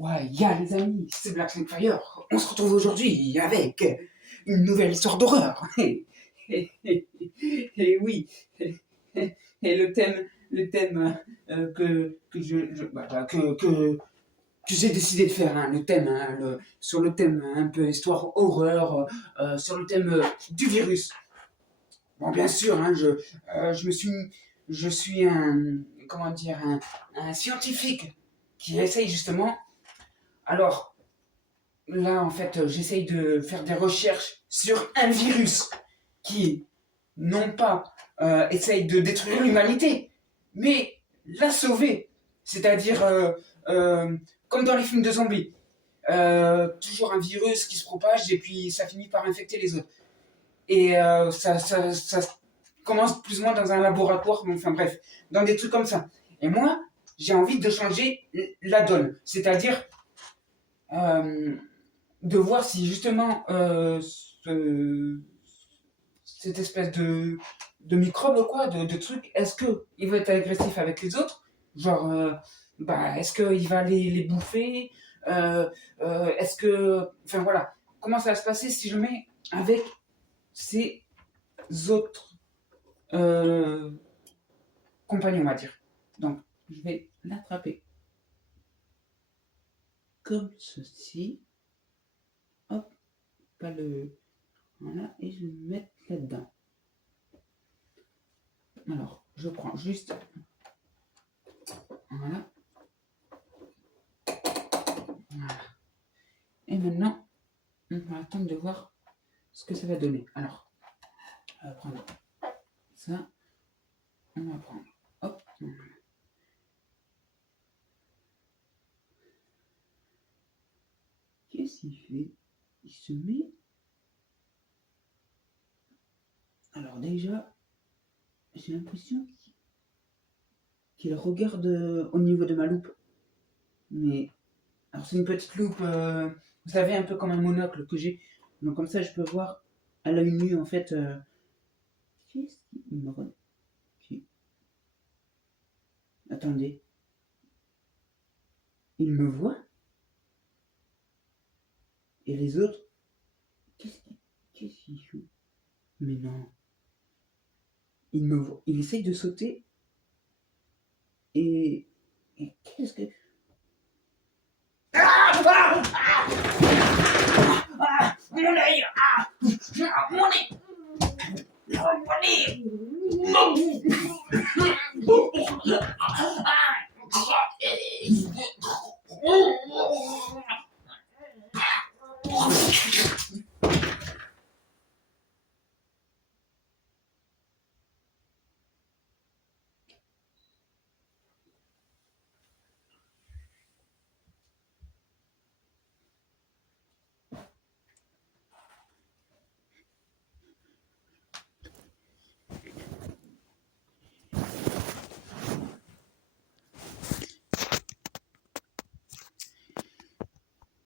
Ouais, les amis, c'est Black Snake Fire. On se retrouve aujourd'hui avec une nouvelle histoire d'horreur. Et oui, et le thème que j'ai décidé de faire, hein, le thème, hein, sur le thème un peu histoire horreur, sur le thème du virus. Bon, bien sûr, hein, je suis comment dire, un scientifique qui essaye justement. Alors, là, en fait, j'essaye de faire des recherches sur un virus qui, non pas essaye de détruire l'humanité, mais la sauver. C'est-à-dire, comme dans les films de zombies. Toujours un virus qui se propage et puis ça finit par infecter les autres. Et ça commence plus ou moins dans un laboratoire, enfin bref, dans des trucs comme ça. Et moi, j'ai envie de changer la donne. C'est-à-dire, euh, de voir si justement cette espèce de microbe quoi, de truc, est-ce qu'il va être agressif avec les autres, genre est-ce qu'il va les bouffer, est-ce que, enfin voilà, comment ça va se passer si je mets avec ces autres compagnons, on va dire. Donc je vais l'attraper comme ceci, hop, pas le... Voilà, et je vais me mettre là-dedans. Alors, je prends juste... Voilà. Voilà. Et maintenant, on va attendre de voir ce que ça va donner. Alors, on va prendre ça. On va prendre... Hop. Voilà. Qu'est-ce qu'il fait? Il se met... Alors déjà, j'ai l'impression qu'il regarde au niveau de ma loupe. Mais, alors c'est une petite loupe, vous savez, un peu comme un monocle que j'ai. Donc comme ça, je peux voir à l'œil nu, en fait. Qu'est-ce qu'il me regarde? Attendez. Il me voit? Et les autres? Qu'est-ce qu'il fait? Mais non. Il me voit. Il essaye de sauter. Et qu'est-ce que... Mon œil! Mon nez! Mon nez!